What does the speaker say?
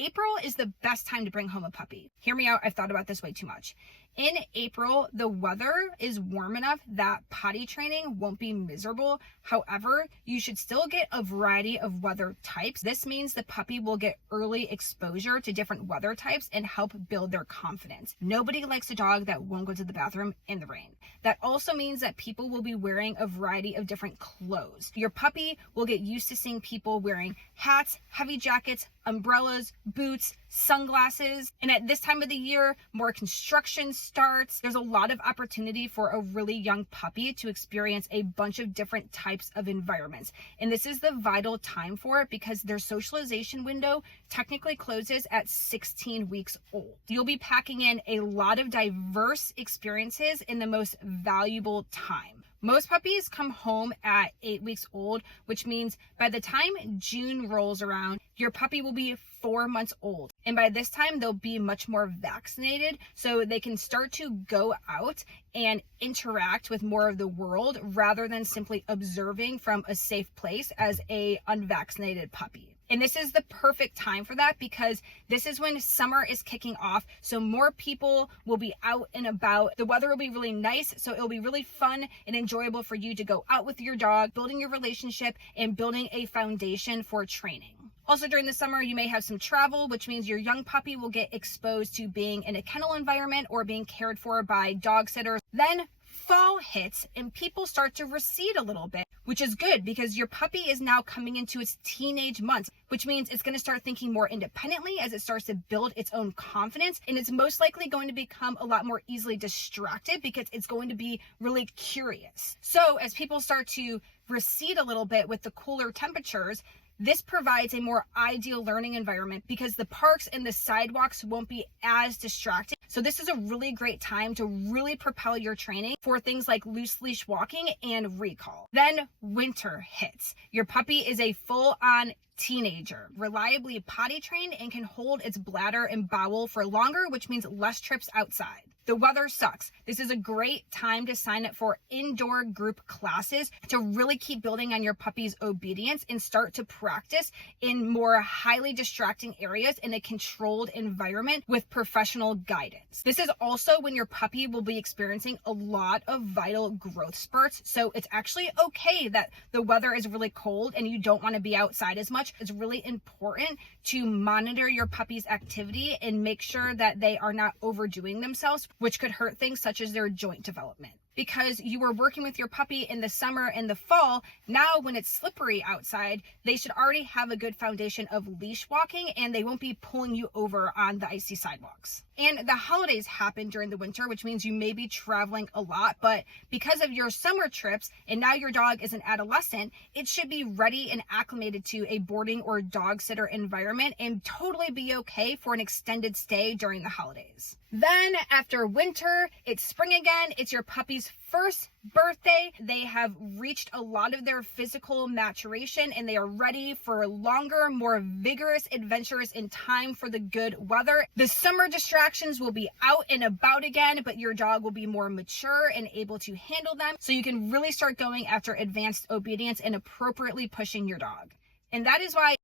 April is the best time to bring home a puppy. Hear me out, I've thought about this way too much. In April, the weather is warm enough that potty training won't be miserable. However, you should still get a variety of weather types. This means the puppy will get early exposure to different weather types and help build their confidence. Nobody likes a dog that won't go to the bathroom in the rain. That also means that people will be wearing a variety of different clothes. Your puppy will get used to seeing people wearing hats, heavy jackets, umbrellas, boots, sunglasses. And at this time of the year, more construction starts. There's a lot of opportunity for a really young puppy to experience a bunch of different types of environments. And this is the vital time for it because their socialization window technically closes at 16 weeks old. You'll be packing in a lot of diverse experiences in the most valuable time. Most puppies come home at 8 weeks old, which means by the time June rolls around, your puppy will be 4 months old. And by this time, they'll be much more vaccinated, so they can start to go out and interact with more of the world rather than simply observing from a safe place as a unvaccinated puppy. And this is the perfect time for that because this is when summer is kicking off. So more people will be out and about. The weather will be really nice. So it'll be really fun and enjoyable for you to go out with your dog, building your relationship and building a foundation for training. Also during the summer, you may have some travel, which means your young puppy will get exposed to being in a kennel environment or being cared for by dog sitters. Then fall hits and people start to recede a little bit, which is good because your puppy is now coming into its teenage months, which means it's going to start thinking more independently as it starts to build its own confidence. And it's most likely going to become a lot more easily distracted because it's going to be really curious. So as people start to recede a little bit with the cooler temperatures, this provides a more ideal learning environment because the parks and the sidewalks won't be as distracting. So this is a really great time to really propel your training for things like loose leash walking and recall. Then winter hits. Your puppy is a full-on teenager, reliably potty trained and can hold its bladder and bowel for longer, which means less trips outside. The weather sucks. This is a great time to sign up for indoor group classes to really keep building on your puppy's obedience and start to practice in more highly distracting areas in a controlled environment with professional guidance. This is also when your puppy will be experiencing a lot of vital growth spurts. So it's actually okay that the weather is really cold and you don't want to be outside as much. It's really important to monitor your puppy's activity and make sure that they are not overdoing themselves, which could hurt things such as their joint development. Because you were working with your puppy in the summer and the fall, now when it's slippery outside, they should already have a good foundation of leash walking and they won't be pulling you over on the icy sidewalks. And the holidays happen during the winter, which means you may be traveling a lot, but because of your summer trips and now your dog is an adolescent, it should be ready and acclimated to a boarding or dog sitter environment and totally be okay for an extended stay during the holidays. Then after winter, it's spring again. It's your puppy's first birthday. They have reached a lot of their physical maturation and they are ready for longer, more vigorous adventures in time for the good weather. The summer distractions will be out and about again, but your dog will be more mature and able to handle them. So you can really start going after advanced obedience and appropriately pushing your dog. And that is why